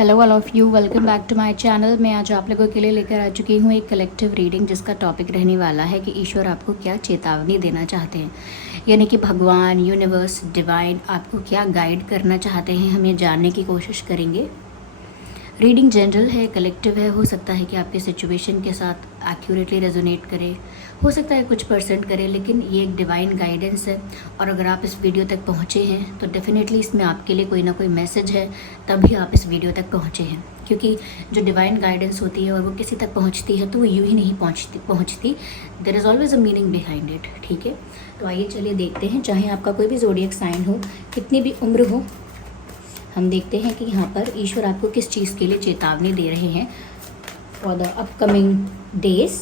Hello all of you, welcome back to my channel. मैं आज आप लोगों के लिए लेकर आ चुकी हूँ एक कलेक्टिव रीडिंग जिसका टॉपिक रहने वाला है कि ईश्वर आपको क्या चेतावनी देना चाहते हैं, यानी कि भगवान, यूनिवर्स, डिवाइन आपको क्या गाइड करना चाहते हैं। हम ये जानने की कोशिश करेंगे। रीडिंग जनरल है, कलेक्टिव है। हो सकता है कि आपके सिचुएशन के साथ एक्यूरेटली रेजोनेट करे, हो सकता है कुछ परसेंट करे, लेकिन ये एक डिवाइन गाइडेंस है। और अगर आप इस वीडियो तक पहुँचे हैं तो डेफिनेटली इसमें आपके लिए कोई ना कोई मैसेज है, तभी आप इस वीडियो तक पहुँचे हैं। क्योंकि जो डिवाइन गाइडेंस होती है और वो किसी तक पहुँचती है तो वो यूँ ही नहीं पहुँचती। There is always a meaning behind it. ठीक है, तो आइए चलिए देखते हैं। चाहे आपका कोई भी ज़ोडिएक साइन हो, कितनी भी उम्र हो, हम देखते हैं कि यहाँ पर ईश्वर आपको किस चीज़ के लिए चेतावनी दे रहे हैं for the upcoming days.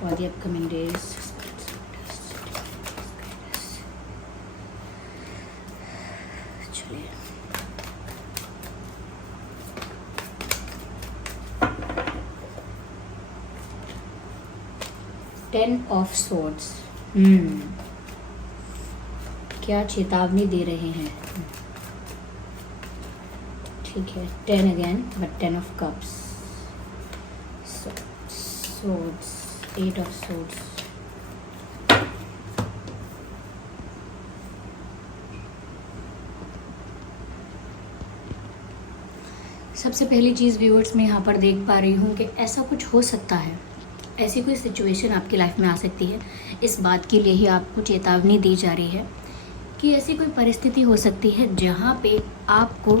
For the upcoming days चलिए, टेन ऑफ स्वॉर्ड्स। क्या चेतावनी दे रहे हैं? ठीक है, 10 again, but 10 of cups, swords, 8 of swords। सबसे पहली चीज़ व्यूअर्स मैं यहाँ पर देख पा रही हूँ कि ऐसा कुछ हो सकता है, ऐसी कोई सिचुएशन आपकी लाइफ में आ सकती है। इस बात के लिए ही आपको चेतावनी दी जा रही है कि ऐसी कोई परिस्थिति हो सकती है जहाँ पे आपको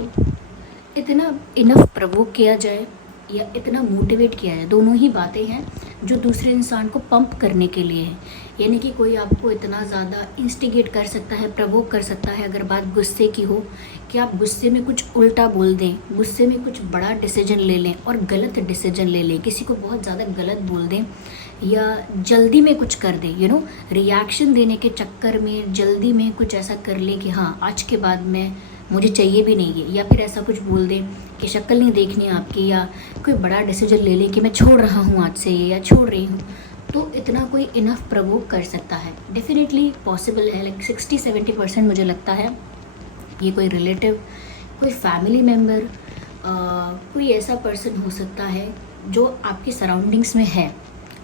इतना इनफ प्रवोक किया जाए या इतना मोटिवेट किया जाए। दोनों ही बातें हैं जो दूसरे इंसान को पंप करने के लिए है। यानी कि कोई आपको इतना ज़्यादा इंस्टिगेट कर सकता है, प्रवोक कर सकता है। अगर बात गुस्से की हो कि आप गुस्से में कुछ उल्टा बोल दें, गुस्से में कुछ बड़ा डिसीजन ले लें और गलत डिसीजन ले लें, किसी को बहुत ज़्यादा गलत बोल दें या जल्दी में कुछ कर दें, रिएक्शन देने के चक्कर में जल्दी में कुछ ऐसा कर लें कि हाँ आज के बाद मुझे चाहिए भी नहीं है, या फिर ऐसा कुछ बोल दें कि शक्ल नहीं देखनी आपकी, या कोई बड़ा डिसीजन ले लें कि मैं छोड़ रहा हूँ आज से या छोड़ रही हूँ। तो इतना कोई इनफ प्रवोक कर सकता है, डेफिनेटली पॉसिबल है। लाइक 60-70% मुझे लगता है ये कोई रिलेटिव, कोई फैमिली मेम्बर, कोई ऐसा पर्सन हो सकता है जो आपकी सराउंडिंग्स में है,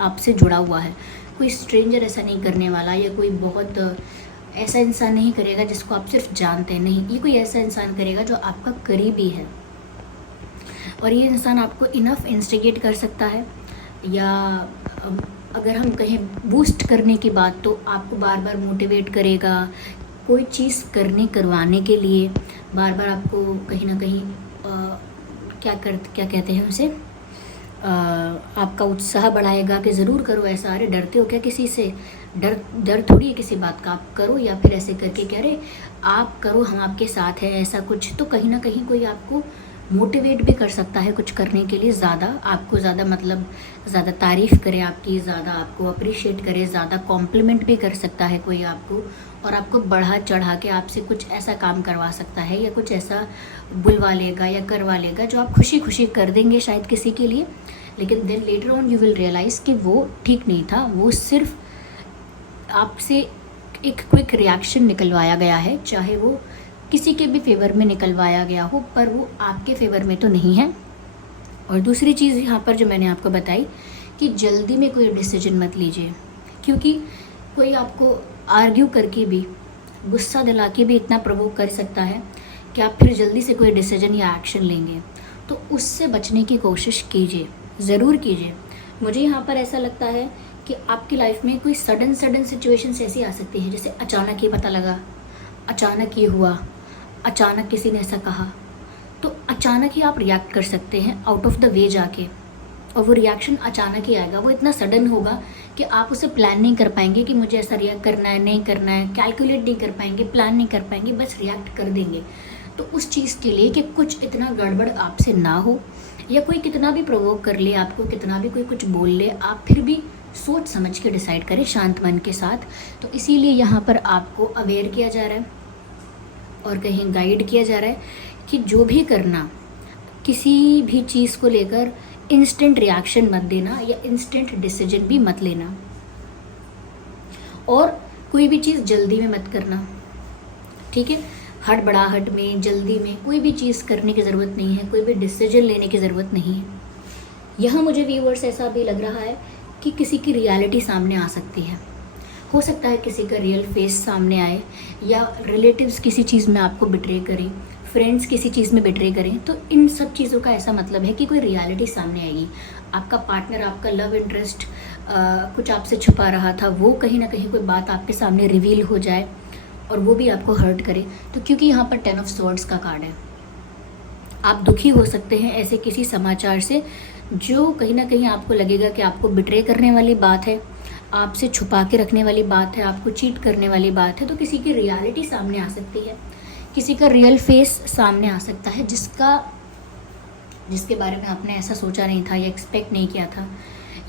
आपसे जुड़ा हुआ है। कोई स्ट्रेंजर ऐसा नहीं करने वाला, या कोई बहुत ऐसा इंसान नहीं करेगा जिसको आप सिर्फ जानते हैं, नहीं, ये कोई ऐसा इंसान करेगा जो आपका करीबी है। और ये इंसान आपको इनफ इंस्टिगेट कर सकता है, या अगर हम कहें बूस्ट करने की बात, तो आपको बार बार मोटिवेट करेगा कोई चीज़ करवाने के लिए। बार बार आपको कहीं ना कहीं क्या कहते हैं उसे, आपका उत्साह बढ़ाएगा कि ज़रूर करो ऐसा। अरे डरते हो क्या किसी से? डर थोड़ी है किसी बात का, आप करो। या फिर ऐसे करके कह रहे आप करो, हम आपके साथ हैं, ऐसा कुछ। तो कहीं ना कहीं कोई आपको मोटिवेट भी कर सकता है कुछ करने के लिए, ज़्यादा आपको ज़्यादा तारीफ़ करे आपकी, ज़्यादा आपको अप्रिशिएट करे, ज़्यादा कॉम्प्लीमेंट भी कर सकता है कोई आपको, और आपको बढ़ा चढ़ा के आपसे कुछ ऐसा काम करवा सकता है, या कुछ ऐसा बुलवा लेगा या करवा लेगा जो आप खुशी खुशी कर देंगे शायद किसी के लिए। लेकिन then later on you will realise कि वो ठीक नहीं था, वो सिर्फ आपसे एक क्विक रिएक्शन निकलवाया गया है, चाहे वो किसी के भी फेवर में निकलवाया गया हो, पर वो आपके फेवर में तो नहीं है। और दूसरी चीज़ यहाँ पर जो मैंने आपको बताई कि जल्दी में कोई डिसीजन मत लीजिए, क्योंकि कोई आपको आर्ग्यू करके भी, गुस्सा दिला के भी इतना प्रवोक कर सकता है कि आप फिर जल्दी से कोई डिसीजन या एक्शन लेंगे। तो उससे बचने की कोशिश कीजिए, ज़रूर कीजिए। मुझे यहाँ पर ऐसा लगता है कि आपकी लाइफ में कोई सडन सिचुएशंस ऐसी आ सकती है, जैसे अचानक ये पता लगा, अचानक ये हुआ, अचानक किसी ने ऐसा कहा, तो अचानक ही आप रिएक्ट कर सकते हैं आउट ऑफ द वे जाके, और वो रिएक्शन अचानक ही आएगा। वो इतना सडन होगा कि आप उसे प्लान नहीं कर पाएंगे कि मुझे ऐसा रिएक्ट करना है, नहीं करना है, कैलकुलेट नहीं कर पाएंगे, प्लान नहीं कर पाएंगे, बस रिएक्ट कर देंगे। तो उस चीज़ के लिए कि कुछ इतना गड़बड़ आपसे ना हो, या कोई कितना भी प्रोवोक कर ले आपको, कितना भी कोई कुछ बोल ले, आप फिर भी सोच समझ के डिसाइड करें शांत मन के साथ। तो इसीलिए यहाँ पर आपको अवेयर किया जा रहा है और कहीं गाइड किया जा रहा है कि जो भी करना, किसी भी चीज़ को लेकर इंस्टेंट रिएक्शन मत देना या इंस्टेंट डिसीजन भी मत लेना, और कोई भी चीज़ जल्दी में मत करना। ठीक है। हड़बड़ाहट में, जल्दी में कोई भी चीज़ करने की ज़रूरत नहीं है, कोई भी डिसीजन लेने की ज़रूरत नहीं है। यहाँ मुझे व्यूअर्स ऐसा भी लग रहा है कि किसी की रियलिटी सामने आ सकती है। हो सकता है किसी का रियल फेस सामने आए, या रिलेटिव्स किसी चीज़ में आपको बिट्रे करें, फ्रेंड्स किसी चीज़ में बिट्रे करें। तो इन सब चीज़ों का ऐसा मतलब है कि कोई रियलिटी सामने आएगी। आपका पार्टनर, आपका लव इंटरेस्ट कुछ आपसे छुपा रहा था, वो कहीं ना कहीं कोई बात आपके सामने रिवील हो जाए और वो भी आपको हर्ट करे। तो क्योंकि यहाँ पर 10 ऑफ स्वॉर्ड्स का कार्ड है, आप दुखी हो सकते हैं ऐसे किसी समाचार से जो कहीं ना कहीं आपको लगेगा कि आपको बिट्रे करने वाली बात है, आपसे छुपा के रखने वाली बात है, आपको चीट करने वाली बात है। तो किसी की रियलिटी सामने आ सकती है, किसी का रियल फेस सामने आ सकता है जिसके बारे में आपने ऐसा सोचा नहीं था या एक्सपेक्ट नहीं किया था।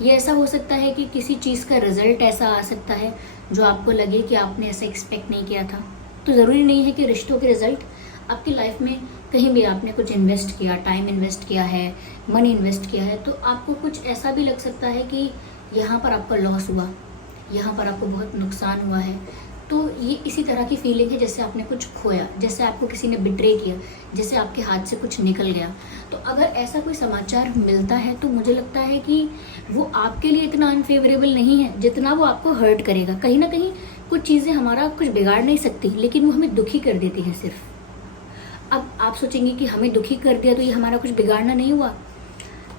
ये ऐसा हो सकता है कि किसी चीज़ का रिजल्ट ऐसा आ सकता है जो आपको लगे कि आपने ऐसा एक्सपेक्ट नहीं किया था। तो ज़रूरी नहीं है कि रिश्तों के रिजल्ट आपकी लाइफ में कहीं भी आपने कुछ इन्वेस्ट किया, टाइम इन्वेस्ट किया है, मनी इन्वेस्ट किया है, तो आपको कुछ ऐसा भी लग सकता है कि यहाँ पर आपका लॉस हुआ, यहाँ पर आपको बहुत नुकसान हुआ है। तो ये इसी तरह की फीलिंग है जैसे आपने कुछ खोया, जैसे आपको किसी ने बिट्रे किया, जैसे आपके हाथ से कुछ निकल गया। तो अगर ऐसा कोई समाचार मिलता है तो मुझे लगता है कि वो आपके लिए इतना अनफेवरेबल नहीं है जितना वो आपको हर्ट करेगा। कहीं ना कहीं कुछ चीज़ें हमारा कुछ बिगाड़ नहीं सकती, लेकिन वो हमें दुखी कर देती है सिर्फ। अब आप सोचेंगे कि हमें दुखी कर दिया तो ये हमारा कुछ बिगाड़ना नहीं हुआ।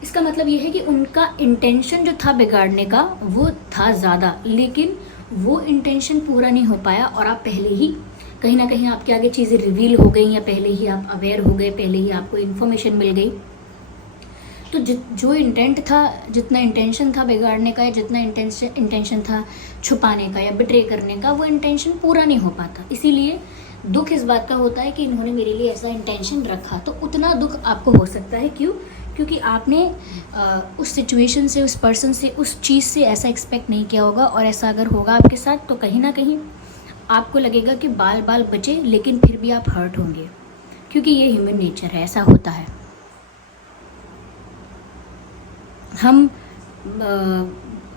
इसका मतलब ये है कि उनका इंटेंशन जो था बिगाड़ने का वो था ज़्यादा, लेकिन वो इंटेंशन पूरा नहीं हो पाया और आप पहले ही कहीं ना कहीं आपके आगे चीज़ें रिवील हो गई, या पहले ही आप अवेयर हो गए, पहले ही आपको इन्फॉर्मेशन मिल गई। तो जो इंटेंट था, जितना इंटेंशन था बिगाड़ने का, या जितना इंटेंशन था छुपाने का या बिट्रे करने का, वो इंटेंशन पूरा नहीं हो पाता। इसीलिए दुख इस बात का होता है कि इन्होंने मेरे लिए ऐसा इंटेंशन रखा। तो उतना दुख आपको हो सकता है। क्यों? क्योंकि आपने उस सिचुएशन से, उस पर्सन से, उस चीज़ से ऐसा एक्सपेक्ट नहीं किया होगा। और ऐसा अगर होगा आपके साथ तो कहीं ना कहीं आपको लगेगा कि बाल बाल बचे, लेकिन फिर भी आप हर्ट होंगे, क्योंकि ये ह्यूमन नेचर है, ऐसा होता है। हम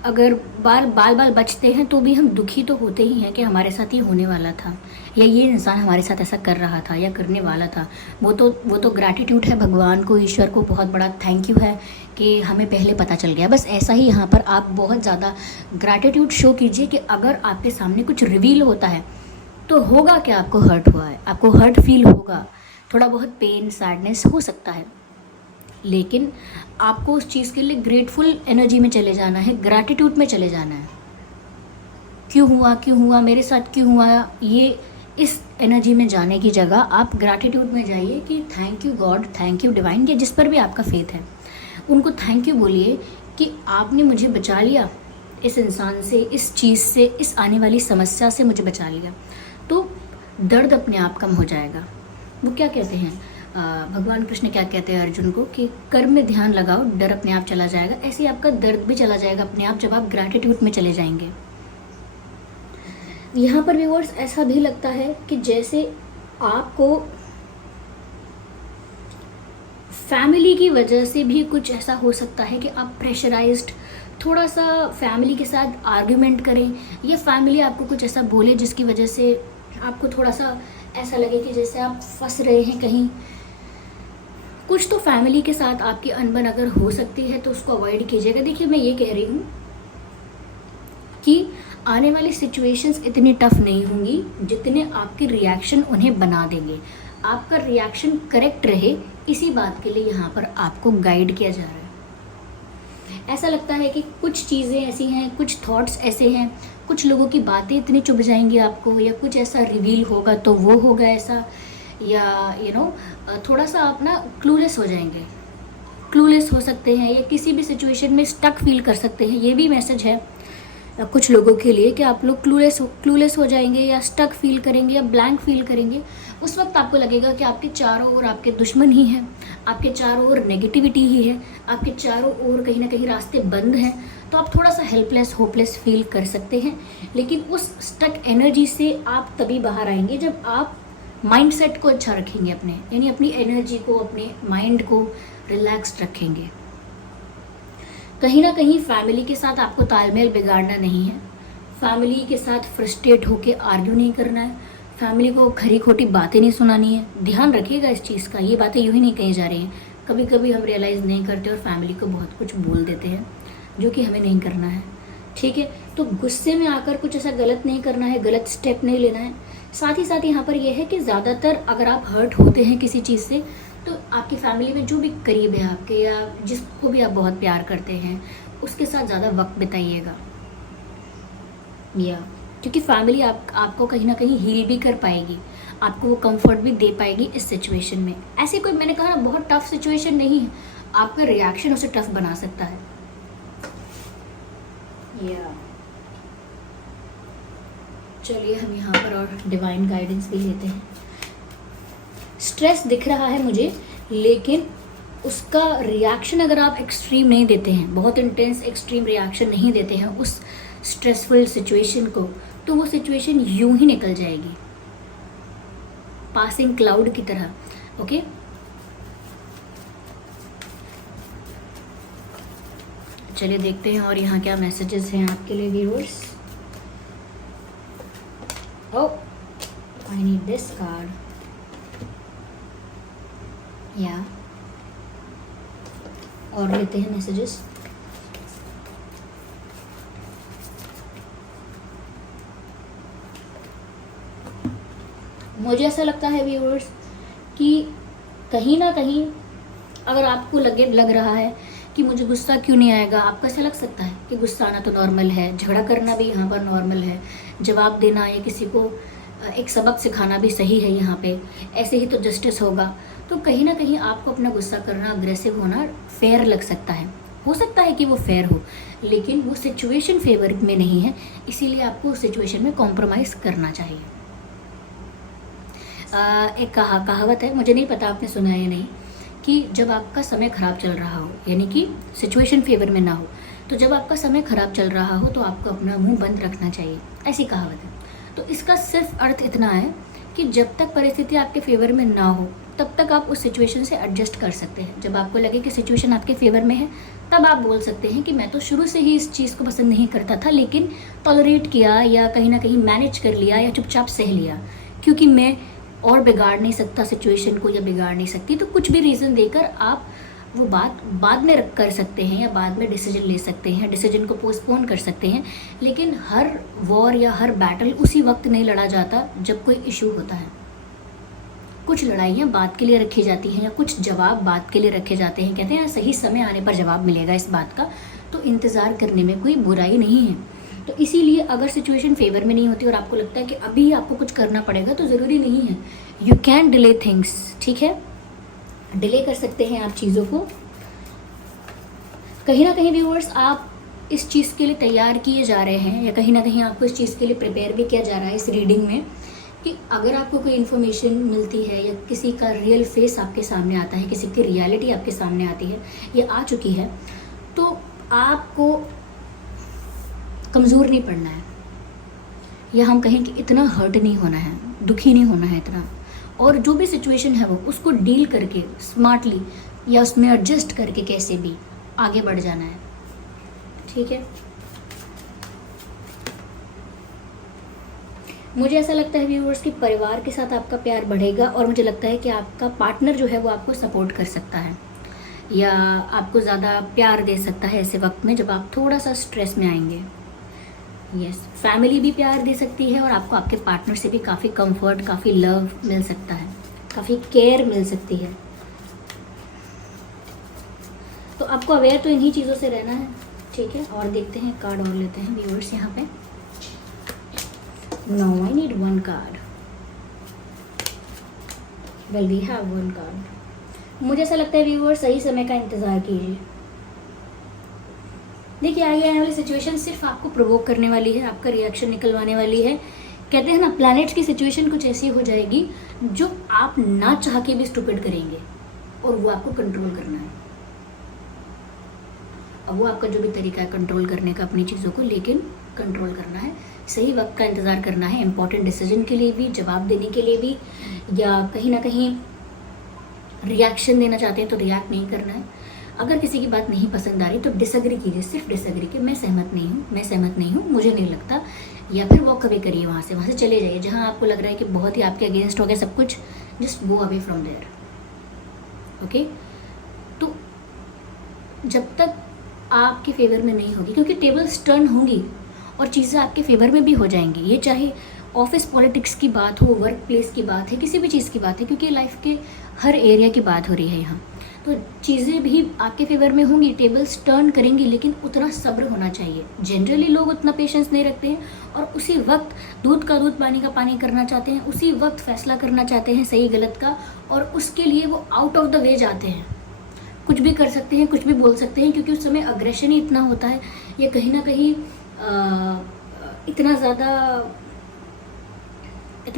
अगर बाल बाल बचते हैं तो भी हम दुखी तो होते ही हैं कि हमारे साथ ये होने वाला था, या ये इंसान हमारे साथ ऐसा कर रहा था या करने वाला था। वो तो ग्रैटिट्यूड है भगवान को, ईश्वर को बहुत बड़ा थैंक यू है कि हमें पहले पता चल गया। बस ऐसा ही यहाँ पर आप बहुत ज़्यादा ग्रैटिट्यूड शो कीजिए कि अगर आपके सामने कुछ रिवील होता है तो होगा कि आपको हर्ट हुआ है, आपको हर्ट फील होगा, थोड़ा बहुत पेन, सैडनेस हो सकता है, लेकिन आपको उस चीज़ के लिए ग्रेटफुल एनर्जी में चले जाना है, ग्रैटिट्यूड में चले जाना है। क्यों हुआ, मेरे साथ क्यों हुआ, ये इस एनर्जी में जाने की जगह आप ग्रैटिट्यूड में जाइए कि thank you God, thank you divine, या जिस पर भी आपका फेथ है उनको थैंक यू बोलिए कि आपने मुझे बचा लिया, इस इंसान से, इस चीज़ से, इस आने वाली समस्या से मुझे बचा लिया। तो दर्द अपने आप कम हो जाएगा। वो क्या कहते हैं, भगवान कृष्ण क्या कहते हैं अर्जुन को कि कर्म में ध्यान लगाओ, डर अपने आप चला जाएगा। ऐसे ही आपका दर्द भी चला जाएगा अपने आप जब आप ग्रैटिट्यूड में चले जाएंगे। यहाँ पर व्यूअर्स ऐसा भी लगता है कि जैसे आपको फैमिली की वजह से भी कुछ ऐसा हो सकता है कि आप प्रेशराइज्ड थोड़ा सा फैमिली के साथ आर्ग्यूमेंट करें, या फैमिली आपको कुछ ऐसा बोले जिसकी वजह से आपको थोड़ा सा ऐसा लगे कि जैसे आप फंस रहे हैं कहीं। कुछ तो फैमिली के साथ आपकी अनबन अगर हो सकती है तो उसको अवॉइड कीजिएगा। देखिए, मैं ये कह रही हूँ कि आने वाली सिचुएशंस इतनी टफ नहीं होंगी जितने आपके रिएक्शन उन्हें बना देंगे। आपका रिएक्शन करेक्ट रहे, इसी बात के लिए यहाँ पर आपको गाइड किया जा रहा है। ऐसा लगता है कि कुछ चीज़ें ऐसी हैं, कुछ थॉट्स ऐसे हैं, कुछ लोगों की बातें इतनी चुभ जाएंगी आपको, या कुछ ऐसा रिवील होगा तो वो होगा ऐसा, या थोड़ा सा आप ना क्लूलेस हो जाएंगे, क्लूलेस हो सकते हैं, या किसी भी सिचुएशन में स्टक फील कर सकते हैं। ये भी मैसेज है कुछ लोगों के लिए कि आप लोग क्लूलेस हो जाएंगे, या स्टक फील करेंगे, या ब्लैंक फील करेंगे। उस वक्त आपको लगेगा कि आपके चारों ओर आपके दुश्मन ही हैं, आपके चारों ओर नेगेटिविटी ही है, आपके चारों ओर कहीं ना कहीं रास्ते बंद हैं। तो आप थोड़ा सा हेल्पलेस, होपलेस फील कर सकते हैं, लेकिन उस स्टक एनर्जी से आप तभी बाहर आएंगे जब आप माइंडसेट को अच्छा रखेंगे अपने, यानी अपनी एनर्जी को, अपने माइंड को रिलैक्स्ड रखेंगे। कहीं ना कहीं फैमिली के साथ आपको तालमेल बिगाड़ना नहीं है, फैमिली के साथ फ्रस्ट्रेट होकर आर्ग्यू नहीं करना है, फैमिली को खरी खोटी बातें नहीं सुनानी है। ध्यान रखिएगा इस चीज़ का, ये बातें यूँ ही नहीं कही जा रही हैं। कभी कभी हम रियलाइज़ नहीं करते और फैमिली को बहुत कुछ बोल देते हैं जो कि हमें नहीं करना है। ठीक है, तो गुस्से में आकर कुछ ऐसा गलत नहीं करना है, गलत स्टेप नहीं लेना है। साथ ही साथ यहाँ पर यह है कि ज़्यादातर अगर आप हर्ट होते हैं किसी चीज़ से, तो आपकी फैमिली में जो भी करीब है आपके, या जिसको भी आप बहुत प्यार करते हैं, उसके साथ ज़्यादा वक्त बिताइएगा। या क्योंकि फैमिली आपको कहीं ना कहीं हील भी कर पाएगी, आपको वो कंफर्ट भी दे पाएगी इस सिचुएशन में। ऐसे कोई, मैंने कहा ना, बहुत टफ सिचुएशन नहीं है, आपका रिएक्शन उसे टफ बना सकता है। या चलिए हम यहाँ पर और डिवाइन गाइडेंस भी लेते हैं। स्ट्रेस दिख रहा है मुझे, लेकिन उसका रिएक्शन अगर आप एक्सट्रीम नहीं देते हैं, बहुत इंटेंस एक्सट्रीम रिएक्शन नहीं देते हैं उस स्ट्रेसफुल सिचुएशन को, तो वो सिचुएशन यूं ही निकल जाएगी, पासिंग क्लाउड की तरह। ओके, चलिए देखते हैं और यहाँ क्या मैसेजेस हैं आपके लिए viewers. Oh, I need this card. Yeah. और लेते हैं मैसेजेस। मुझे ऐसा लगता है व्यूअर्स कि कहीं ना कहीं अगर आपको लग रहा है कि मुझे गुस्सा क्यों नहीं आएगा, आपको ऐसा लग सकता है कि गुस्सा आना तो नॉर्मल है, झगड़ा करना भी यहाँ पर नॉर्मल है, जवाब देना या किसी को एक सबक सिखाना भी सही है यहाँ पे, ऐसे ही तो जस्टिस होगा। तो कहीं ना कहीं आपको अपना गुस्सा करना, अग्रेसिव होना फेयर लग सकता है। हो सकता है कि वो फेयर हो, लेकिन वो सिचुएशन फेवर में नहीं है, इसीलिए आपको उस सिचुएशन में कॉम्प्रोमाइज़ करना चाहिए। एक कहावत है, मुझे नहीं पता आपने सुना है या नहीं, कि जब आपका समय ख़राब चल रहा हो, यानी कि सिचुएशन फेवर में ना हो, तो जब आपका समय ख़राब चल रहा हो तो आपको अपना मुंह बंद रखना चाहिए, ऐसी कहावत है। तो इसका सिर्फ अर्थ इतना है कि जब तक परिस्थिति आपके फेवर में ना हो तब तक आप उस सिचुएशन से एडजस्ट कर सकते हैं। जब आपको लगे कि सिचुएशन आपके फेवर में है, तब आप बोल सकते हैं कि मैं तो शुरू से ही इस चीज़ को पसंद नहीं करता था, लेकिन टॉलरेट किया या कहीं ना कहीं मैनेज कर लिया या चुपचाप सह लिया, क्योंकि मैं और बिगाड़ नहीं सकता सिचुएशन को, या बिगाड़ नहीं सकती। तो कुछ भी रीज़न देकर आप वो बात बाद में कर सकते हैं या बाद में डिसीजन ले सकते हैं, डिसीजन को पोस्टपोन कर सकते हैं। लेकिन हर वॉर या हर बैटल उसी वक्त नहीं लड़ा जाता जब कोई इशू होता है। कुछ लड़ाइयाँ बात के लिए रखी जाती हैं, या कुछ जवाब बात के लिए रखे जाते हैं। कहते हैं सही समय आने पर जवाब मिलेगा इस बात का, तो इंतज़ार करने में कोई बुराई नहीं है। तो इसीलिए अगर सिचुएशन फेवर में नहीं होती और आपको लगता है कि अभी आपको कुछ करना पड़ेगा, तो ज़रूरी नहीं है, यू कैन डिले थिंग्स। ठीक है, डिले कर सकते हैं आप चीज़ों को। कहीं ना कहीं व्यूअर्स आप इस चीज़ के लिए तैयार किए जा रहे हैं, या कहीं ना कहीं आपको इस चीज़ के लिए प्रिपेयर भी किया जा रहा है इस रीडिंग में, कि अगर आपको कोई इन्फॉर्मेशन मिलती है या किसी का रियल फेस आपके सामने आता है, किसी की रियलिटी आपके सामने आती है या आ चुकी है, तो आपको कमज़ोर नहीं पड़ना है, या हम कहें कि इतना हर्ट नहीं होना है, दुखी नहीं होना है इतना। और जो भी सिचुएशन है वो उसको डील करके स्मार्टली या उसमें एडजस्ट करके कैसे भी आगे बढ़ जाना है। ठीक है, मुझे ऐसा लगता है व्यूअर्स कि परिवार के साथ आपका प्यार बढ़ेगा, और मुझे लगता है कि आपका पार्टनर जो है वो आपको सपोर्ट कर सकता है या आपको ज़्यादा प्यार दे सकता है ऐसे वक्त में जब आप थोड़ा सा स्ट्रेस में आएंगे। यस, फैमिली भी प्यार दे सकती है, और आपको आपके पार्टनर से भी काफ़ी कंफर्ट, काफ़ी लव मिल सकता है, काफ़ी केयर मिल सकती है। तो आपको अवेयर तो इन्हीं चीज़ों से रहना है। ठीक है, और देखते हैं, कार्ड और लेते हैं व्यूअर्स यहाँ पे। No, I need one card. Well, we have one card. मुझे ऐसा लगता है व्यूअर्स सही समय का इंतज़ार कीजिए। देखिए, आगे आने वाली सिचुएशन सिर्फ आपको प्रोवोक करने वाली है, आपका रिएक्शन निकलवाने वाली है। कहते हैं ना, प्लैनेट्स की सिचुएशन कुछ ऐसी हो जाएगी जो आप ना चाह के भी स्टूपिड करेंगे, और वो आपको कंट्रोल करना है। अब वो आपका जो भी तरीका है कंट्रोल करने का अपनी चीज़ों को, लेकिन कंट्रोल करना है, सही वक्त का इंतज़ार करना है, इंपॉर्टेंट डिसीजन के लिए भी, जवाब देने के लिए भी, या कहीं ना कहीं रिएक्शन देना चाहते हैं तो रिएक्ट नहीं करना है। अगर किसी की बात नहीं पसंद आ रही तो डिसएग्री कीजिए, सिर्फ डिसएग्री कि मैं सहमत नहीं हूँ, मैं सहमत नहीं हूँ, मुझे नहीं लगता, या फिर वॉक अवे करिए वहाँ से चले जाइए। जहाँ आपको लग रहा है कि बहुत ही आपके अगेंस्ट हो गया सब कुछ, just go away from there. Okay, तो जब तक आपके फेवर में नहीं होगी, क्योंकि टेबल्स टर्न होंगी और चीज़ें आपके फेवर में भी हो जाएंगी। ये चाहे ऑफिस पॉलिटिक्स की बात हो, वर्क प्लेस की बात है, किसी भी चीज़ की बात है, क्योंकि लाइफ के हर एरिया की बात हो रही है यहाँ। तो चीज़ें भी आपके फेवर में होंगी, टेबल्स टर्न करेंगी, लेकिन उतना सब्र होना चाहिए। जनरली लोग उतना पेशेंस नहीं रखते हैं और उसी वक्त दूध का दूध पानी का पानी करना चाहते हैं, उसी वक्त फैसला करना चाहते हैं सही गलत का, और उसके लिए वो आउट ऑफ द वे जाते हैं। कुछ भी कर सकते हैं, कुछ भी बोल सकते हैं, क्योंकि उस समय अग्रेशन ही इतना होता है, या कहीं ना कहीं इतना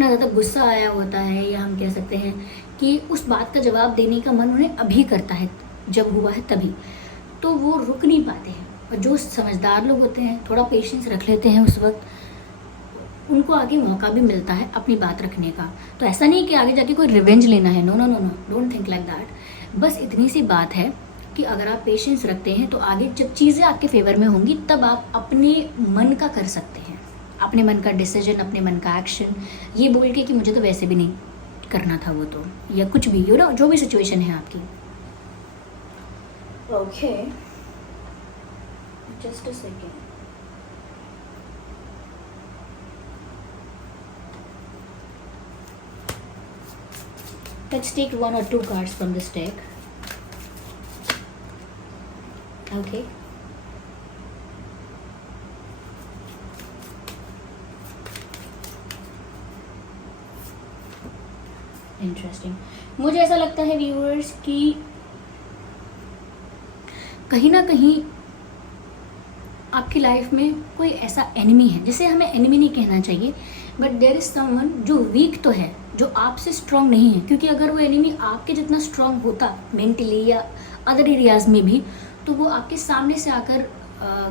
ज़्यादा गुस्सा आया होता है, या हम कह सकते हैं कि उस बात का जवाब देने का मन उन्हें अभी करता है, जब हुआ है तभी, तो वो रुक नहीं पाते हैं। और जो समझदार लोग होते हैं, थोड़ा पेशेंस रख लेते हैं उस वक्त, उनको आगे मौका भी मिलता है अपनी बात रखने का। तो ऐसा नहीं कि आगे जाके कोई रिवेंज लेना है, no no no no, don't think like that. बस इतनी सी बात है कि अगर आप पेशेंस रखते हैं तो आगे जब चीज़ें आपके फेवर में होंगी तब आप अपने मन का कर सकते हैं, अपने मन का डिसीजन, अपने मन का एक्शन, ये बोल के कि मुझे तो वैसे भी नहीं करना था वो तो, या कुछ भी, यू नो, जो भी सिचुएशन है आपकी। Okay, just a second. Let's take 1 or 2 cards from this deck. Okay. Interesting. मुझे ऐसा लगता है व्यूअर्स कि कहीं ना कहीं आपकी लाइफ में कोई ऐसा एनिमी है, जिसे हमें एनिमी नहीं कहना चाहिए, बट देयर इज समवन जो वीक तो है, जो आपसे स्ट्रांग नहीं है। क्योंकि अगर वो एनिमी आपके जितना स्ट्रांग होता मेंटली या अदर एरियाज में भी, तो वो आपके सामने से आकर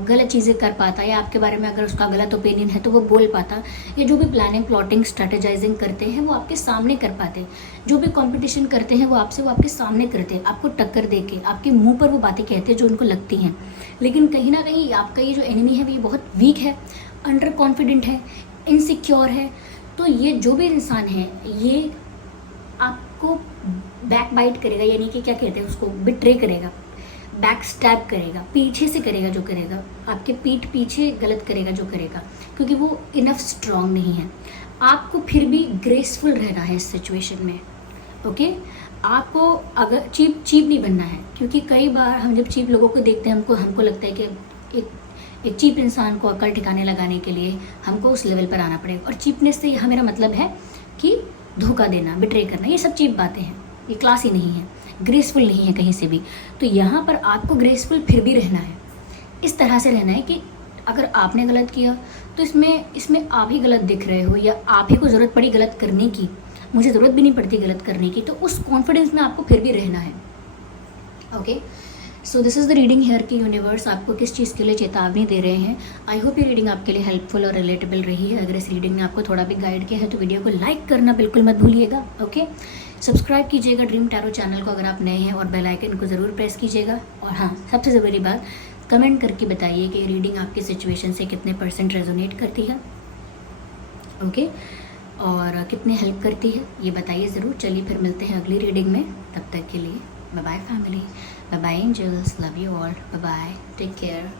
गलत चीज़ें कर पाता, या आपके बारे में अगर उसका गलत ओपिनियन है तो वो बोल पाता, या जो भी प्लानिंग, प्लॉटिंग, स्ट्रेटेजाइजिंग करते हैं वो आपके सामने कर पाते, जो भी कंपटीशन करते हैं वो आपसे, वो आपके सामने करते हैं, आपको टक्कर दे के, आपके मुंह पर वो बातें कहते हैं जो उनको लगती हैं। लेकिन कहीं ना कहीं आपका ये जो एनिमी है वो ये बहुत वीक है, अंडर कॉन्फिडेंट है, इनसिक्योर है। तो ये जो भी इंसान है ये आपको बैक बाइट करेगा, यानी कि क्या कहते हैं उसको, बिट्रे करेगा, बैक स्टैब करेगा, पीछे से करेगा जो करेगा, आपके पीठ पीछे गलत करेगा जो करेगा, क्योंकि वो इनफ स्ट्रांग नहीं है। आपको फिर भी ग्रेसफुल रहना है इस सिचुएशन में। ओके, आपको अगर चीप नहीं बनना है, क्योंकि कई बार हम जब चीप लोगों को देखते हैं हमको लगता है कि एक चीप इंसान को अकल ठिकाने लगाने के लिए हमको उस लेवल पर आना पड़ेगा। और चीपनेस से यहाँ मेरा मतलब है कि धोखा देना, बिट्रे करना, ये सब चीप बातें हैं, ये क्लास ही नहीं है, ग्रेसफुल नहीं है कहीं से भी। तो यहाँ पर आपको ग्रेसफुल फिर भी रहना है, इस तरह से रहना है कि अगर आपने गलत किया तो इसमें आप ही गलत दिख रहे हो, या आप ही को ज़रूरत पड़ी गलत करने की, मुझे ज़रूरत भी नहीं पड़ती गलत करने की, तो उस कॉन्फिडेंस में आपको फिर भी रहना है। Okay, so this is the reading here कि यूनिवर्स आपको किस चीज़ के लिए चेतावनी दे रहे हैं। आई होप ये रीडिंग आपके लिए हेल्पफुल और रिलेटेबल रही है। अगर इस रीडिंग ने आपको थोड़ा भी गाइड किया है तो वीडियो को लाइक करना बिल्कुल मत भूलिएगा। ओके, सब्सक्राइब कीजिएगा ड्रीम टैरो चैनल को अगर आप नए हैं, और बेल आइकन को ज़रूर प्रेस कीजिएगा। और हाँ, सबसे ज़रूरी बात, कमेंट करके बताइए कि रीडिंग आपकी सिचुएशन से कितने % रेजोनेट करती है। ओके, और कितने हेल्प करती है ये बताइए ज़रूर। चलिए फिर मिलते हैं अगली रीडिंग में, तब तक के लिए bye bye family, bye bye angels, love you all, bye bye, take care.